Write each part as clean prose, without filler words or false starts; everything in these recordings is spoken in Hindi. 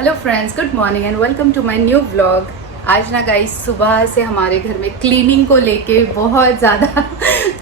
Hello friends, good morning and welcome to my new vlog. आज ना गाइस सुबह से हमारे घर में क्लीनिंग को लेके बहुत ज़्यादा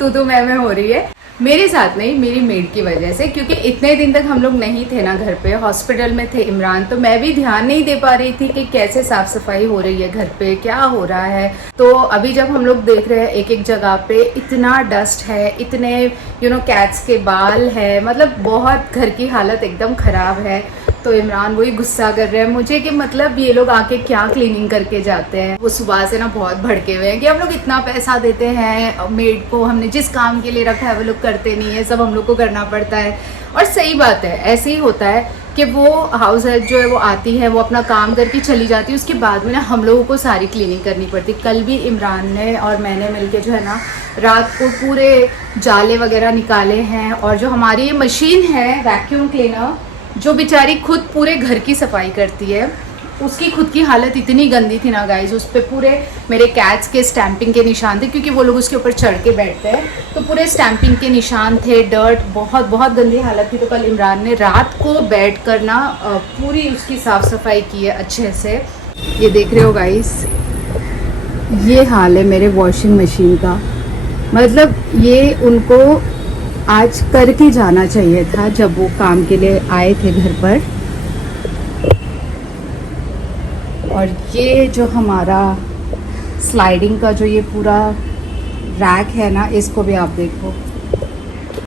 तू मैं हो रही है। मेरे साथ नहीं, मेरी मेड की वजह से, क्योंकि इतने दिन तक हम लोग नहीं थे ना घर पे, हॉस्पिटल में थे इमरान, तो मैं भी ध्यान नहीं दे पा रही थी कि कैसे साफ़ सफाई हो रही है घर पे, क्या हो रहा है। तो अभी जब हम लोग देख रहे हैं एक एक जगह पे इतना डस्ट है, इतने कैट्स के बाल है, मतलब बहुत घर की हालत एकदम ख़राब है। तो इमरान वही गुस्सा कर रहे हैं मुझे कि मतलब ये लोग आके क्या क्लीनिंग करके जाते हैं। वो सुबह से ना बहुत भड़के हुए हैं कि हम लोग इतना पैसा देते हैं मेड को, हमने जिस काम के लिए रखा है वो लोग करते नहीं है, सब हम लोग को करना पड़ता है। और सही बात है, ऐसे ही होता है कि वो हाउस हेल्प जो है वो आती है, वो अपना काम करके चली जाती है, उसके बाद में ना हम लोगों को सारी क्लीनिंग करनी पड़ती। कल भी इमरान ने और मैंने मिलके जो है ना रात को पूरे जाले वगैरह निकाले हैं। और जो हमारी ये मशीन है वैक्यूम क्लीनर, जो बेचारी खुद पूरे घर की सफाई करती है, उसकी खुद की हालत इतनी गंदी थी ना गाइज, उस पर पूरे मेरे कैट्स के स्टैंपिंग के निशान थे, क्योंकि वो लोग उसके ऊपर चढ़ के बैठते हैं, तो पूरे स्टैंपिंग के निशान थे, डर्ट, बहुत बहुत गंदी हालत थी। तो कल इमरान ने रात को बैठ कर ना पूरी उसकी साफ़ सफाई की है अच्छे से। ये देख रहे हो गाइज, ये हाल है मेरे वॉशिंग मशीन का। मतलब ये उनको आज करके जाना चाहिए था जब वो काम के लिए आए थे घर पर। और ये जो हमारा स्लाइडिंग का जो ये पूरा रैक है ना, इसको भी आप देखो।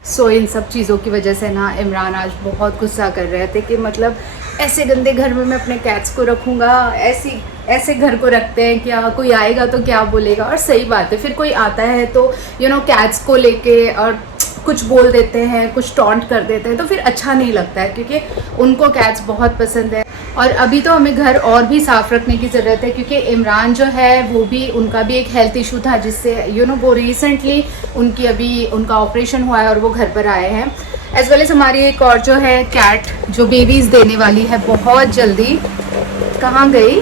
सो इन सब चीज़ों की वजह से ना इमरान आज बहुत गुस्सा कर रहे थे कि मतलब ऐसे गंदे घर में मैं अपने कैट्स को रखूँगा, ऐसे घर को रखते हैं क्या, कोई आएगा तो क्या बोलेगा। और सही बात है, फिर कोई आता है तो कैट्स को लेके और कुछ बोल देते हैं, कुछ टॉन्ट कर देते हैं, तो फिर अच्छा नहीं लगता है, क्योंकि उनको कैट्स बहुत पसंद है। और अभी तो हमें घर और भी साफ़ रखने की ज़रूरत है, क्योंकि इमरान जो है वो भी, उनका भी एक हेल्थ इशू था, जिससे वो रिसेंटली उनका ऑपरेशन हुआ है और वो घर पर आए हैं। एज वेल एज हमारी एक और जो है कैट जो बेबीज़ देने वाली है बहुत जल्दी, कहाँ गई,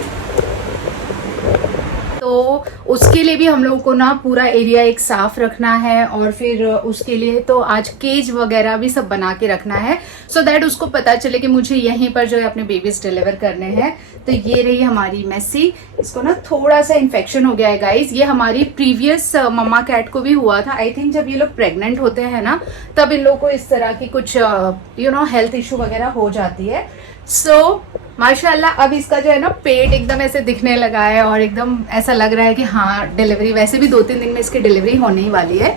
तो उसके लिए भी हम लोगों को ना पूरा एरिया एक साफ रखना है। और फिर उसके लिए तो आज केज वगैरह भी सब बना के रखना है, सो दैट उसको पता चले कि मुझे यहीं पर जो है अपने बेबीज डिलीवर करने हैं। तो ये रही हमारी मेसी, इसको ना थोड़ा सा इन्फेक्शन हो गया है गाइज। ये हमारी प्रीवियस मम्मा कैट को भी हुआ था, आई थिंक जब ये लोग प्रेग्नेंट होते हैं ना, तब इन लोगों को इस तरह की कुछ हेल्थ इशू वगैरह हो जाती है। सो माशाल्लाह अब इसका जो है ना पेट एकदम ऐसे दिखने लगा है और एकदम ऐसा लग रहा है कि हाँ डिलीवरी, वैसे भी 2-3 दिन में इसकी डिलीवरी होने ही वाली है।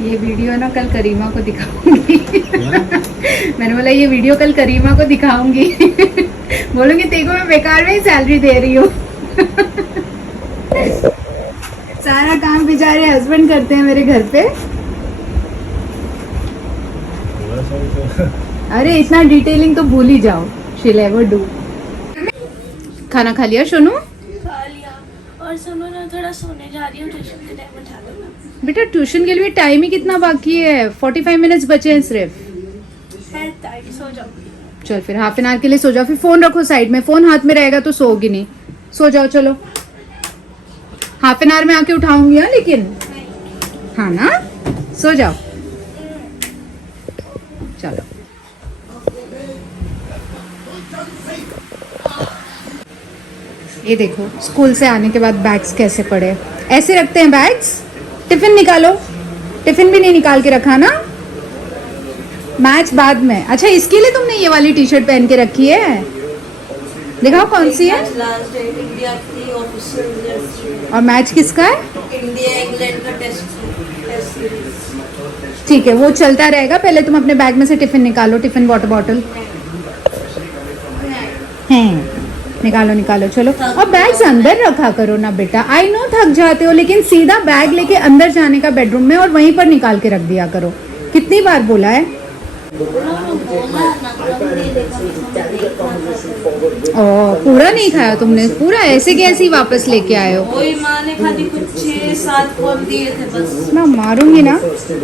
ये वीडियो ना कल करीमा को दिखाऊंगी मैंने बोला ये वीडियो कल करीमा को दिखाऊंगी बोलूंगी तेरे को मैं बेकार में ही सैलरी दे रही हूँ सारा काम बेचारे हस्बैंड करते हैं मेरे घर पे। अरे इतना डिटेलिंग तो भूल ही जाओ, she'll ever do। खाना खा लिया सोनू? खा लिया। और सुनो ना, थोड़ा सोने जा रही हूँ, ट्यूशन के टाइम उठा देना। बेटा ट्यूशन के लिए टाइम ही कितना बाकी है, 45 मिनट्स बचे हैं सिर्फ। है टाइम, सो जाओ। चल फिर हाफ एन आवर के लिए सो जाओ, फिर फोन रखो साइड में, फोन हाथ में रहेगा तो सोओगी नहीं, सो जाओ। चलो हाफ एन आवर में आके उठाऊंगी हाँ, लेकिन हाँ ना, सो जाओ। चलो ये देखो स्कूल से आने के बाद बैग्स कैसे पड़े, ऐसे रखते हैं बैग्स। टिफिन निकालो, टिफिन भी नहीं निकाल के रखा ना, मैच बाद में। अच्छा इसके लिए तुमने ये वाली टी शर्ट पहन के रखी है, दिखाओ कौन सी है। और मैच किसका है? इंडिया इंग्लैंड का टेस्ट। ठीक है वो चलता रहेगा, पहले तुम अपने बैग में से टिफिन निकालो, टिफिन वाटर बॉटल हैं, निकालो चलो। और बैग्स अंदर रखा करो ना बेटा, आई नो थक जाते हो, लेकिन सीधा बैग लेके अंदर जाने का बेडरूम में और वहीं पर निकाल के रख दिया करो। कितनी बार बोला है? पूरा नहीं खाया तुमने? पूरा ऐसे कैसे वापस लेके आए हो? वही माँ ने खाली कुछ 6-7 कॉर्न दिए थे बस। मैं मारूंगी ना।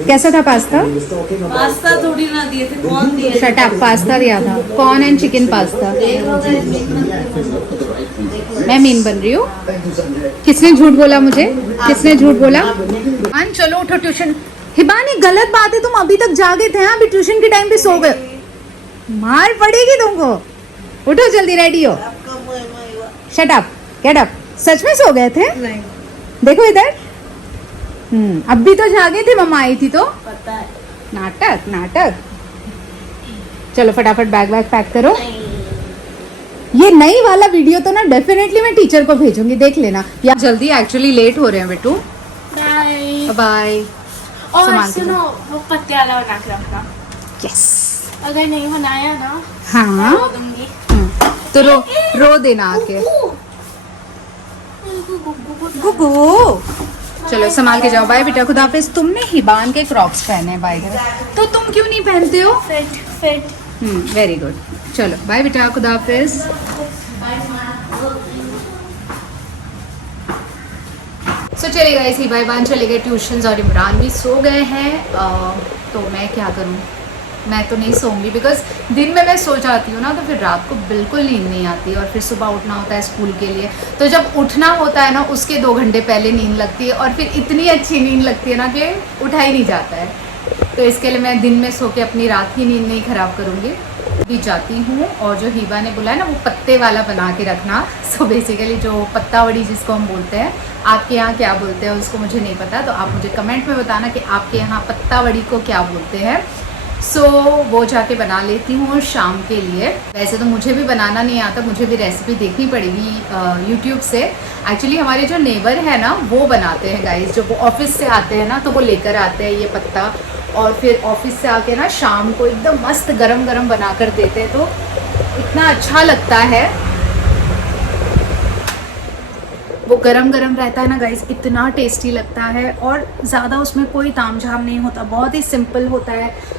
कैसा था पास्ता? पास्ता थोड़ी ना दिए थे, कॉर्न दिए थे। शट अप, पास्ता दिया था, कॉर्न एंड चिकन पास्ता। मैं मीन बन रही हूँ? किसने झूठ बोला मुझे, किसने झूठ बोला? चलो उठो ट्यूशन। हिबानी गलत बात है, तुम अभी तक जागे थे, अभी ट्यूशन के टाइम पे सो गए, मार पड़ेगी तुमको। उठो जल्दी, रेडी हो। Shut up, get up. सच में सो गए थे? नहीं देखो इधर। अब भी तो जागे थे, मम्मा आई थी तो। पता है। नाटक नाटक। चलो फटाफट बैग वैग पैक करो। ये नई वाला वीडियो तो ना डेफिनेटली मैं टीचर को भेजूंगी, देख लेना। या जल्दी, एक्चुअली लेट हो रहे हैं बेटू। बाय। बाय। और संभाल के सुनो, वो पत्ते वाला बना के रखना। यस। अगर नहीं बनाया ना हाँ रो दूंगी। तो रो देना आके। गुगू। चलो संभाल के जाओ। बाय बेटा, खुदा हाफिज। तुमने हिबान के क्रॉक्स पहने हैं बाय द वे, तो तुम क्यों नहीं पहनते हो? फिट। Very good. चलो बाय बेटा, खुदा हाफिज। सो चले गए, हिबा हिबान चले गए ट्यूशन्स और इमरान भी सो गए हैं। तो मैं क्या करूँ, मैं तो नहीं सोऊंगी बिकॉज दिन में मैं सो जाती हूँ ना तो फिर रात को बिल्कुल नींद नहीं आती और फिर सुबह उठना होता है स्कूल के लिए। तो जब उठना होता है ना उसके 2 घंटे पहले नींद लगती है और फिर इतनी अच्छी नींद लगती है ना कि उठा ही नहीं जाता है। तो इसके लिए मैं दिन में सो के अपनी रात की नींद नहीं ख़राब करूँगी। भी जाती हूँ और जो हिबा ने बोला है ना वो पत्ते वाला बना के रखना। सो बेसिकली जो पत्ता वड़ी जिसको हम बोलते हैं, आपके यहाँ क्या बोलते हैं उसको मुझे नहीं पता, तो आप मुझे कमेंट में बताना कि आपके यहाँ पत्ता वड़ी को क्या बोलते हैं। सो वो जाके बना लेती हूँ शाम के लिए। वैसे तो मुझे भी बनाना नहीं आता, मुझे भी रेसिपी देखनी पड़ेगी यूट्यूब से। एक्चुअली हमारे जो नेबर है ना वो बनाते हैं गाइस, जो वो ऑफिस से आते हैं ना तो वो लेकर आते हैं ये पत्ता और फिर ऑफिस से आके ना शाम को एकदम मस्त गरम गरम बना कर देते हैं, तो इतना अच्छा लगता है। वो गरम गरम रहता है ना गाइस, इतना टेस्टी लगता है और ज़्यादा उसमें कोई तामझाम नहीं होता, बहुत ही सिंपल होता है।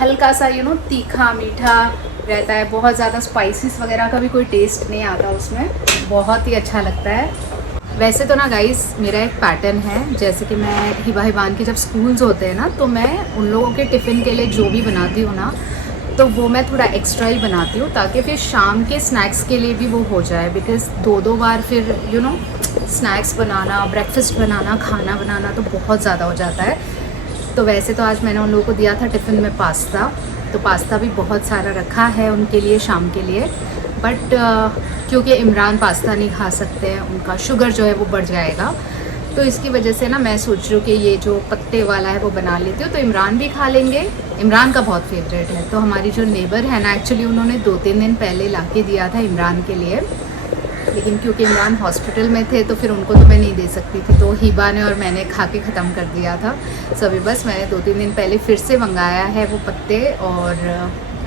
हल्का सा तीखा मीठा रहता है, बहुत ज़्यादा स्पाइसेस वगैरह का भी कोई टेस्ट नहीं आता उसमें, बहुत ही अच्छा लगता है। वैसे तो ना गाइस मेरा एक पैटर्न है, जैसे कि मैं हिबा हिबान के जब स्कूल्स होते हैं ना तो मैं उन लोगों के टिफ़िन के लिए जो भी बनाती हूँ ना तो वो मैं थोड़ा एक्स्ट्रा ही बनाती हूँ ताकि फिर शाम के स्नैक्स के लिए भी वो हो जाए। बिकॉज़ 2-2 बार फिर स्नैक्स बनाना, ब्रेकफास्ट बनाना, खाना बनाना तो बहुत ज़्यादा हो जाता है। तो वैसे तो आज मैंने उन लोगों को दिया था टिफ़िन में पास्ता, तो पास्ता भी बहुत सारा रखा है उनके लिए शाम के लिए। बट क्योंकि इमरान पास्ता नहीं खा सकते हैं, उनका शुगर जो है वो बढ़ जाएगा, तो इसकी वजह से ना मैं सोच रही हूँ कि ये जो पत्ते वाला है वो बना लेती हूँ तो इमरान भी खा लेंगे। इमरान का बहुत फेवरेट है। तो हमारी जो नेबर है ना एक्चुअली उन्होंने 2-3 दिन पहले ला के दिया था इमरान के लिए, लेकिन क्योंकि इमरान हॉस्पिटल में थे तो फिर उनको तो मैं नहीं दे सकती थी, तो हिबा ने और मैंने खा के ख़त्म कर दिया था। सो अभी बस मैंने 2-3 दिन पहले फिर से मंगाया है वो पत्ते और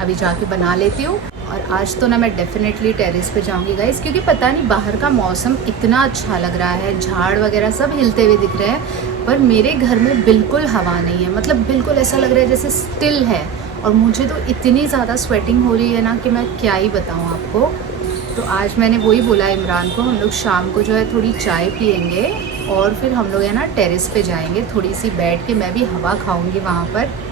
अभी जाके बना लेती हूँ। और आज तो ना मैं डेफिनेटली टेरेस पे जाऊंगी गाइस, क्योंकि पता नहीं बाहर का मौसम इतना अच्छा लग रहा है, झाड़ वगैरह सब हिलते हुए दिख रहे हैं, पर मेरे घर में बिल्कुल हवा नहीं है। मतलब बिल्कुल ऐसा लग रहा है जैसे स्टिल है और मुझे तो इतनी ज़्यादा स्वेटिंग हो रही है ना कि मैं क्या ही बताऊँ आपको। तो आज मैंने वही बोला इमरान को, हम लोग शाम को जो है थोड़ी चाय पियेंगे और फिर हम लोग है ना टेरेस पे जाएंगे, थोड़ी सी बैठ के मैं भी हवा खाऊंगी वहाँ पर।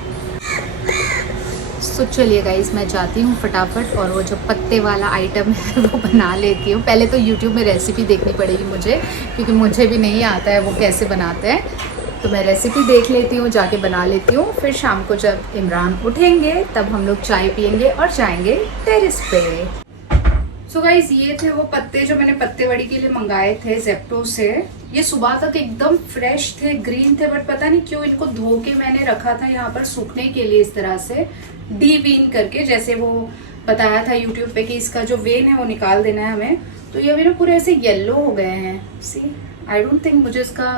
सो चलिए गाइस मैं जाती हूँ फटाफट और वो जो पत्ते वाला आइटम है वो बना लेती हूँ। पहले तो यूट्यूब में रेसिपी देखनी पड़ेगी मुझे, क्योंकि मुझे भी नहीं आता है वो कैसे बनाते हैं, तो मैं रेसिपी देख लेती हूँ, जाके बना लेती हूँ। फिर शाम को जब इमरान उठेंगे तब हम लोग चाय पियेंगे और जाएंगे टेरेस पे। सो गाइस ये थे वो पत्ते जो मैंने पत्ते वड़ी के लिए मंगाए थे जेप्टो से। ये सुबह तक एकदम फ्रेश थे, ग्रीन थे, बट पता नहीं क्यों इनको धो के मैंने रखा था यहाँ पर सूखने के लिए, इस तरह से डी वीन करके, जैसे वो बताया था यूट्यूब पे कि इसका जो वेन है वो निकाल देना है हमें। तो ये अभी ना पूरे ऐसे येलो हो गए हैं। सी आई डोंट थिंक मुझे इसका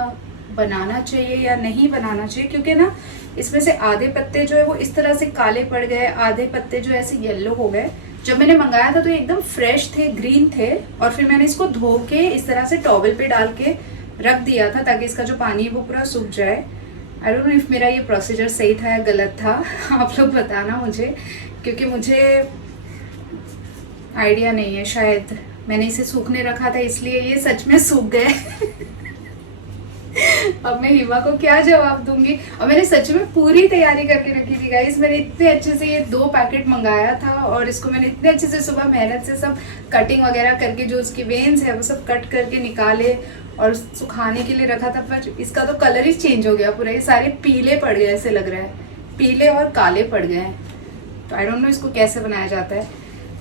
बनाना चाहिए या नहीं बनाना चाहिए, क्योंकि ना इसमें से आधे पत्ते जो है वो इस तरह से काले पड़ गए, आधे पत्ते जो ऐसे येलो हो गए। जब मैंने मंगाया था तो ये एकदम फ्रेश थे, ग्रीन थे, और फिर मैंने इसको धो के इस तरह से टॉवल पे डाल के रख दिया था ताकि इसका जो पानी है वो पूरा सूख जाए। आई डोंट नो इफ मेरा ये प्रोसीजर सही था या गलत था, आप लोग बताना मुझे, क्योंकि मुझे आइडिया नहीं है। शायद मैंने इसे सूखने रखा था इसलिए ये सच में सूख गए। अब मैं हिबा को क्या जवाब दूंगी। और मैंने सच में पूरी तैयारी करके रखी थी गाइस, मैंने इतने अच्छे से ये 2 पैकेट मंगाया था और इसको मैंने इतने अच्छे से सुबह मेहनत से सब कटिंग वगैरह करके जो उसकी वेन्स है वो सब कट करके निकाले और सुखाने के लिए रखा था। पर इसका तो कलर ही चेंज हो गया पूरा, ये सारे पीले पड़ गए, ऐसे लग रहा है पीले और काले पड़ गए हैं। तो आई डोंट नो इसको कैसे बनाया जाता है।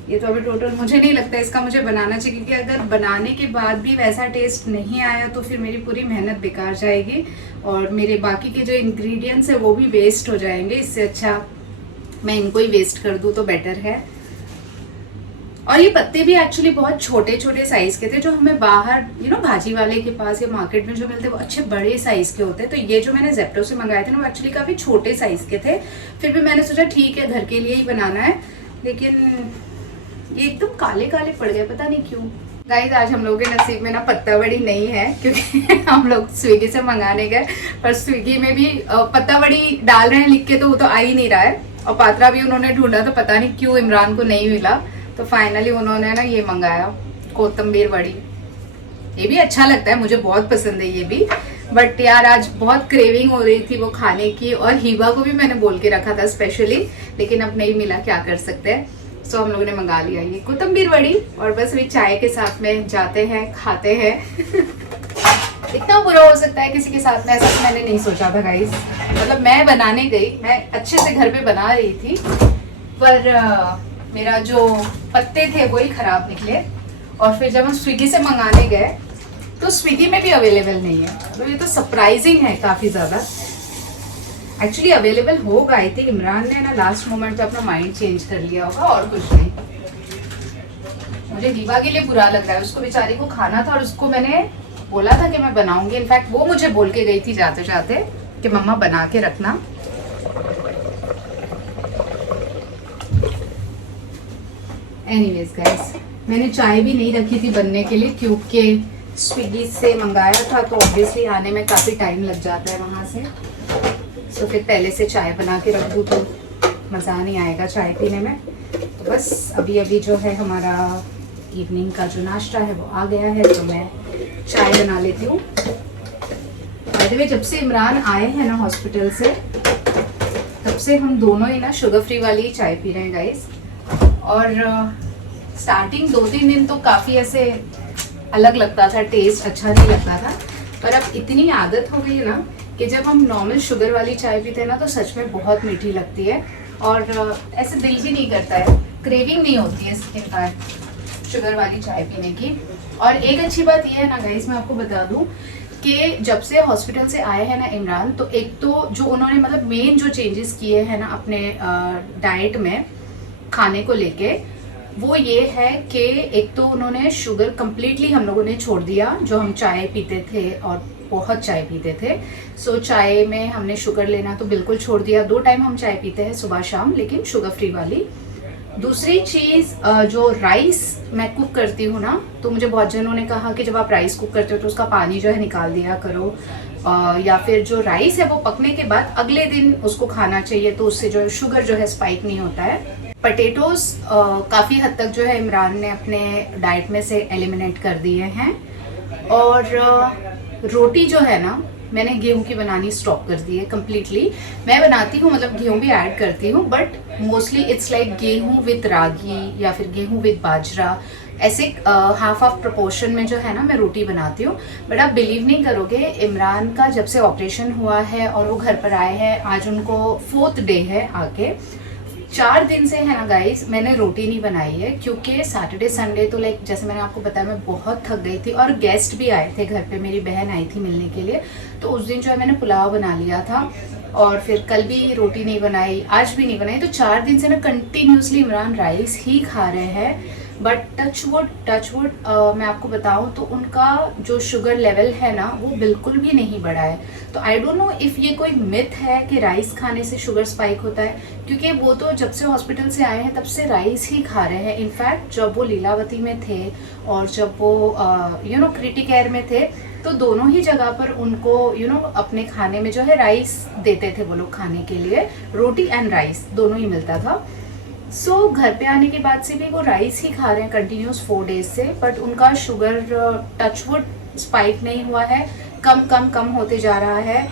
ये तो अभी टोटल मुझे नहीं लगता इसका मुझे बनाना चाहिए, क्योंकि अगर बनाने के बाद भी वैसा टेस्ट नहीं आया तो फिर मेरी पूरी मेहनत बेकार जाएगी और मेरे बाकी के जो इंग्रेडिएंट्स है वो भी वेस्ट हो जाएंगे। इससे अच्छा मैं इनको ही वेस्ट कर दूँ तो बेटर है। और ये पत्ते भी एक्चुअली बहुत छोटे छोटे साइज के थे, जो हमें बाहर भाजी वाले के पास या मार्केट में जो मिलते हैं वो अच्छे बड़े साइज के होते हैं। तो ये जो मैंने जेप्टो से मंगाए थे ना, वो एक्चुअली काफी छोटे साइज के थे। फिर भी मैंने सोचा ठीक है घर के लिए ही बनाना है, लेकिन ये एकदम काले काले पड़ गए, पता नहीं क्यों। गाइस आज हम लोगों के नसीब में ना पत्ता वड़ी नहीं है, क्योंकि हम लोग स्विगी से मंगाने गए, पर स्विगी में भी पत्ता वड़ी डाल रहे हैं लिख के तो वो तो आ ही नहीं रहा है। और पात्रा भी उन्होंने ढूंढा तो पता नहीं क्यों इमरान को नहीं मिला, तो फाइनली उन्होंने ना ये मंगाया कोतंबीर वड़ी। ये भी अच्छा लगता है, मुझे बहुत पसंद है ये भी, बट यार आज बहुत क्रेविंग हो रही थी वो खाने की। और हीवा को भी मैंने बोल के रखा था स्पेशली, लेकिन अब नहीं मिला, क्या कर सकते हैं। सो हम लोगों ने मंगा लिया ये कोतंबीर वड़ी और बस अभी चाय के साथ में जाते हैं खाते हैं। इतना बुरा हो सकता है किसी के साथ में, ऐसा तो मैंने नहीं सोचा था गाइस। मतलब मैं बनाने गई, मैं अच्छे से घर पे बना रही थी, पर मेरा जो पत्ते थे वही खराब निकले। और फिर जब हम स्विगी से मंगाने गए तो स्विगी में भी अवेलेबल नहीं है। तो ये तो सरप्राइजिंग है काफी ज्यादा। एक्चुअली अवेलेबल होगा, आई थिंक इमरान ने ना लास्ट मोमेंट पे अपना माइंड चेंज कर लिया होगा, और कुछ नहीं। मुझे हीवा के लिए बुरा लग रहा है, उसको बेचारी को खाना था और उसको मैंने बोला था कि मैं बनाऊंगी। इनफैक्ट वो मुझे बोल के गई थी जाते जाते कि मम्मा बना के रखना। एनीवेज गाइस, मैंने चाय भी नहीं रखी थी बनने के लिए, क्योंकि स्विगी से मंगाया था तो ऑब्वियसली आने में काफ़ी टाइम लग जाता है वहाँ से। तो फिर पहले से चाय बना के रख दूँ तो मज़ा नहीं आएगा चाय पीने में। तो बस अभी अभी जो है हमारा इवनिंग का जो नाश्ता है वो आ गया है, तो मैं चाय बना लेती हूँ। बाय द वे, जब से इमरान आए हैं ना हॉस्पिटल से, तब से हम दोनों ही ना शुगर फ्री वाली ही चाय पी रहे हैं गाइस। और स्टार्टिंग 2-3 दिन तो काफ़ी ऐसे अलग लगता था, टेस्ट अच्छा नहीं लगता था, पर अब इतनी आदत हो गई है ना कि जब हम नॉर्मल शुगर वाली चाय पीते हैं ना तो सच में बहुत मीठी लगती है और ऐसे दिल भी नहीं करता है, क्रेविंग नहीं होती है इनफैक्ट शुगर वाली चाय पीने की। और एक अच्छी बात यह है ना गाइस, मैं आपको बता दूं कि जब से हॉस्पिटल से आए हैं ना इमरान, तो एक तो जो उन्होंने मतलब मेन जो चेंजेस किए हैं ना अपने डाइट में खाने को लेके, वो ये है कि एक तो उन्होंने शुगर कंप्लीटली हम लोगों ने छोड़ दिया। जो हम चाय पीते थे और बहुत चाय पीते थे, सो चाय में हमने शुगर लेना तो बिल्कुल छोड़ दिया। 2 टाइम हम चाय पीते हैं, सुबह शाम, लेकिन शुगर फ्री वाली। दूसरी चीज़, जो राइस मैं कुक करती हूँ ना, तो मुझे बहुत जनों ने कहा कि जब आप राइस कुक करते हो तो उसका पानी जो है निकाल दिया करो, या फिर जो राइस है वो पकने के बाद अगले दिन उसको खाना चाहिए, तो उससे जो शुगर जो है स्पाइक नहीं होता है। पटेटोज काफ़ी हद तक जो है इमरान ने अपने डाइट में से एलिमिनेट कर दिए हैं। और रोटी जो है ना, मैंने गेहूं की बनानी स्टॉप कर दी है कम्प्लीटली। मैं बनाती हूँ, मतलब गेहूं भी ऐड करती हूँ, बट मोस्टली इट्स लाइक गेहूं विद रागी या फिर गेहूं विद बाजरा, ऐसे हाफ प्रोपोर्शन में जो है ना मैं रोटी बनाती हूँ। बट आप बिलीव नहीं करोगे, इमरान का जब से ऑपरेशन हुआ है और वो घर पर आए हैं, आज उनको 4th डे है आके, 4 दिन से है ना गाइस मैंने रोटी नहीं बनाई है, क्योंकि सैटरडे संडे तो लाइक जैसे मैंने आपको बताया मैं बहुत थक गई थी और गेस्ट भी आए थे घर पे, मेरी बहन आई थी मिलने के लिए, तो उस दिन जो है मैंने पुलाव बना लिया था और फिर कल भी रोटी नहीं बनाई, आज भी नहीं बनाई। तो 4 दिन से ना कंटिन्यूसली इमरान राइस ही खा रहे हैं। बट टच वुड मैं आपको बताऊं तो उनका जो शुगर लेवल है ना वो बिल्कुल भी नहीं बढ़ा है। तो आई डोंट नो इफ़ ये कोई मिथ है कि राइस खाने से शुगर स्पाइक होता है, क्योंकि वो तो जब से हॉस्पिटल से आए हैं तब से राइस ही खा रहे हैं। इनफैक्ट जब वो लीलावती में थे और जब वो क्रिटी केयर में थे, तो दोनों ही जगह पर उनको अपने खाने में जो है राइस देते थे वो लोग खाने के लिए, रोटी एंड राइस दोनों ही मिलता था। सो घर पे आने के बाद से भी वो राइस ही खा रहे हैं कंटिन्यूस 4 डेज से, बट उनका शुगर टचवुड स्पाइक नहीं हुआ है, कम होते जा रहा है।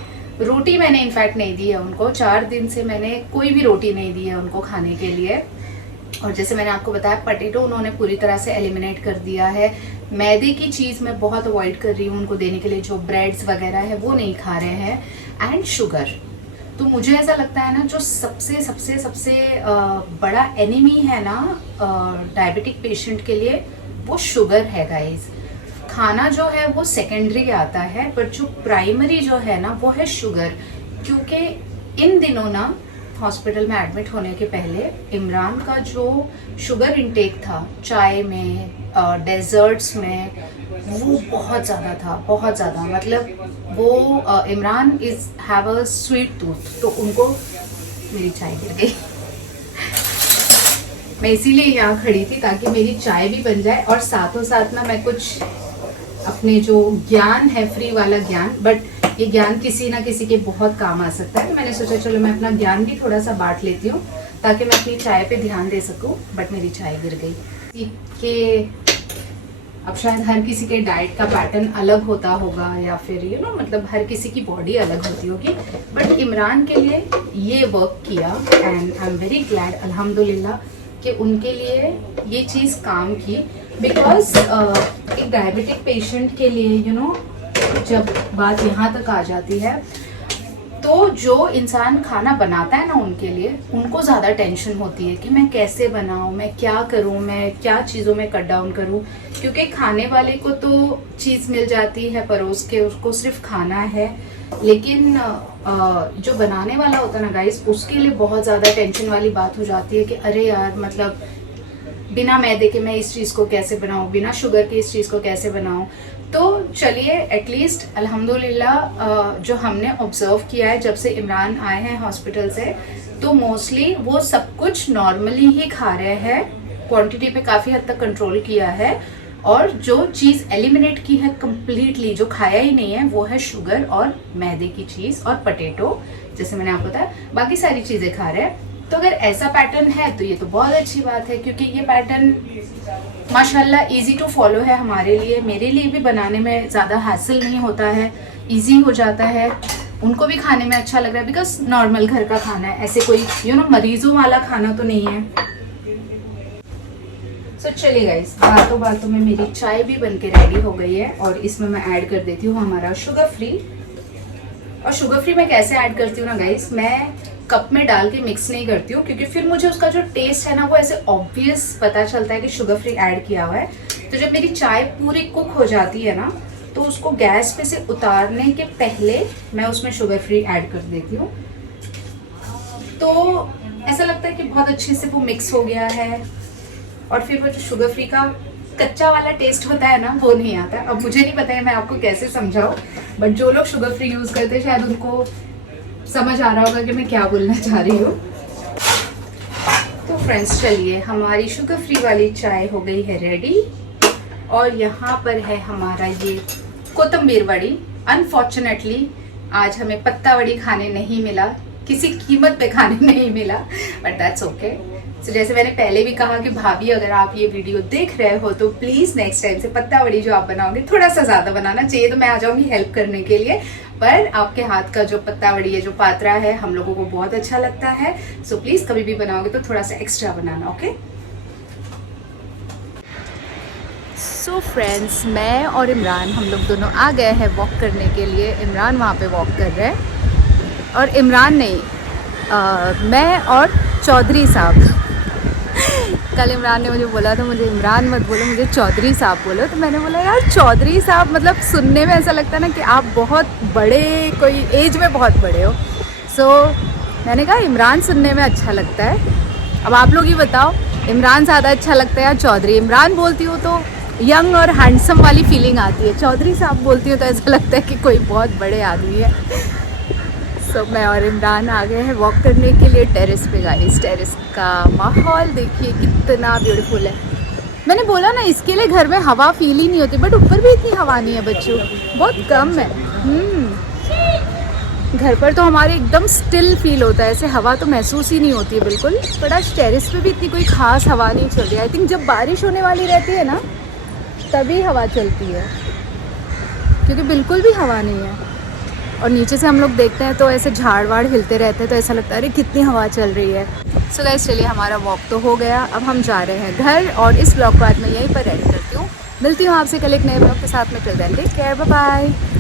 रोटी मैंने इनफैक्ट नहीं दी है उनको, 4 दिन से मैंने कोई भी रोटी नहीं दी है उनको खाने के लिए। और जैसे मैंने आपको बताया पटेटो उन्होंने पूरी तरह से एलिमिनेट कर दिया है। मैदे की चीज़ मैं बहुत अवॉइड कर रही हूँ उनको देने के लिए, जो ब्रेड्स वगैरह है वो नहीं खा रहे हैं। एंड तो मुझे ऐसा लगता है ना, जो सबसे सबसे सबसे बड़ा एनिमी है ना डायबिटिक पेशेंट के लिए, वो शुगर है गाइस। खाना जो है वो सेकेंडरी आता है, पर जो प्राइमरी जो है ना वो है शुगर। क्योंकि इन दिनों ना हॉस्पिटल में एडमिट होने के पहले इमरान का जो शुगर इंटेक था चाय में, डेजर्ट्स में, वो बहुत ज़्यादा था, बहुत ज़्यादा। मतलब वो Imran is have a sweet tooth, तो उनको मेरी चाय गिर गई। मैं इसीलिए यहाँ खड़ी थी ताकि मेरी चाय भी बन जाए और साथों साथ ना मैं कुछ अपने जो ज्ञान है, फ्री वाला ज्ञान, बट ये ज्ञान किसी ना किसी के बहुत काम आ सकता है, तो मैंने सोचा चलो मैं अपना ज्ञान भी थोड़ा सा बांट लेती हूँ ताकि मैं अपनी चाय पे ध्यान दे सकूँ। बट मेरी चाय गिर गई। कि अब शायद हर किसी के डाइट का पैटर्न अलग होता होगा, या फिर मतलब हर किसी की बॉडी अलग होती होगी, बट इमरान के लिए ये वर्क किया and I am very glad, अल्हम्दुलिल्लाह, कि उनके लिए ये चीज़ काम की। बिकॉज एक डायबिटिक पेशेंट के लिए जब बात यहाँ तक आ जाती है, तो जो इंसान खाना बनाता है ना उनके लिए, उनको ज़्यादा टेंशन होती है कि मैं कैसे बनाऊँ, मैं क्या करूँ, मैं क्या चीज़ों में कट डाउन करूँ। क्योंकि खाने वाले को तो चीज़ मिल जाती है परोस के, उसको सिर्फ खाना है, लेकिन जो बनाने वाला होता है ना गाइस, उसके लिए बहुत ज़्यादा टेंशन वाली बात हो जाती है कि अरे यार, मतलब बिना मैदे के मैं इस चीज़ को कैसे बनाऊँ, बिना शुगर के इस चीज़ को कैसे बनाऊँ। तो चलिए, एटलीस्ट अल्हम्दुलिल्लाह जो हमने ऑब्जर्व किया है जब से इमरान आए हैं हॉस्पिटल से, तो मोस्टली वो सब कुछ नॉर्मली ही खा रहे हैं, क्वांटिटी पे काफ़ी हद तक कंट्रोल किया है, और जो चीज़ एलिमिनेट की है कम्प्लीटली, जो खाया ही नहीं है, वो है शुगर और मैदे की चीज़ और पटेटो, जैसे मैंने आपको बताया। बाकी सारी चीज़ें खा रहे हैं। तो अगर ऐसा पैटर्न है तो ये तो बहुत अच्छी बात है, क्योंकि ये पैटर्न माशाल्लाह इजी टू फॉलो है हमारे लिए। मेरे लिए भी बनाने में ज़्यादा हासिल नहीं होता है, इजी हो जाता है, उनको भी खाने में अच्छा लग रहा है, बिकॉज नॉर्मल घर का खाना है, ऐसे कोई मरीजों वाला खाना तो नहीं है। सो चलिए गाइस, बातों में मेरी चाय भी बनके रेडी हो गई है, और इसमें मैं ऐड कर देती हूँ हमारा शुगर फ्री। और शुगर फ्री मैं कैसे ऐड करती हूँ ना गाइस, मैं कप में डाल के मिक्स नहीं करती हूँ, क्योंकि फिर मुझे उसका जो टेस्ट है ना वो ऐसे ऑब्वियस पता चलता है कि शुगर फ्री ऐड किया हुआ है। तो जब मेरी चाय पूरी कुक हो जाती है ना, तो उसको गैस पे से उतारने के पहले मैं उसमें शुगर फ्री ऐड कर देती हूँ। तो ऐसा लगता है कि बहुत अच्छे से वो मिक्स हो गया है, और फिर वो जो शुगर फ्री का कच्चा वाला टेस्ट होता है ना, वो नहीं आता। अब मुझे नहीं पता है मैं आपको कैसे समझाऊँ, बट जो लोग शुगर फ्री यूज़ करते हैं शायद उनको समझ आ रहा होगा कि मैं क्या बोलना चाह रही हूँ। तो फ्रेंड्स चलिए, हमारी शुगर फ्री वाली चाय हो गई है रेडी, और यहाँ पर है हमारा ये कोतंबीर वड़ी। अनफॉर्चुनेटली आज हमें पत्ता वड़ी खाने नहीं मिला, किसी कीमत पे खाने नहीं मिला, बट दैट्स ओके। तो जैसे मैंने पहले भी कहा कि भाभी, अगर आप ये वीडियो देख रहे हो तो प्लीज़ नेक्स्ट टाइम से पत्ता वड़ी जो आप बनाओगे थोड़ा सा ज़्यादा बनाना चाहिए, तो मैं आ जाऊँगी हेल्प करने के लिए। पर आपके हाथ का जो पत्ता वड़ी है, जो पात्रा है, हम लोगों को बहुत अच्छा लगता है। सो प्लीज़ कभी भी बनाओगे तो थोड़ा सा एक्स्ट्रा बनाना, ओके। सो फ्रेंड्स, मैं और इमरान हम लोग दोनों आ गए हैं वॉक करने के लिए। इमरान वहाँ पे वॉक कर रहे हैं, और इमरान नहीं, मैं और चौधरी साहब। कल इमरान ने मुझे बोला था, मुझे इमरान मत बोलो, मुझे चौधरी साहब बोलो। तो मैंने बोला यार चौधरी साहब, मतलब सुनने में ऐसा लगता है ना कि आप बहुत बड़े, कोई एज में बहुत बड़े हो। सो मैंने कहा इमरान सुनने में अच्छा लगता है। अब आप लोग ही बताओ, इमरान ज़्यादा अच्छा लगता है या चौधरी? इमरान बोलती हूँ तो यंग और हैंडसम वाली फीलिंग आती है, चौधरी साहब बोलती हूँ तो ऐसा लगता है कि कोई बहुत बड़े आदमी है। सो मैं और इमरान आ गए हैं वॉक करने के लिए टेरेस पे। गाइस, टेरेस का माहौल देखिए कितना ब्यूटीफुल है। मैंने बोला ना, इसके लिए घर में हवा फील ही नहीं होती, बट ऊपर भी इतनी हवा नहीं है बच्चों, बहुत कम है। घर पर तो हमारे एकदम स्टिल फील होता है, ऐसे हवा तो महसूस ही नहीं होती है बिल्कुल। बट आज टेरेस पे भी इतनी कोई खास हवा नहीं चल रही है। आई थिंक जब बारिश होने वाली रहती है ना, तभी हवा चलती है, क्योंकि बिल्कुल भी हवा नहीं है। और नीचे से हम लोग देखते हैं तो ऐसे झाड़ वाड़ हिलते रहते हैं, तो ऐसा लगता है अरे कितनी हवा चल रही है। सो गाइस, चलिए हमारा वॉक तो हो गया, अब हम जा रहे हैं घर, और इस ब्लॉग को आज मैं यहीं पर एंड करती हूँ। मिलती हूँ आपसे कल एक नए ब्लॉग के साथ में। Till then take care, bye bye.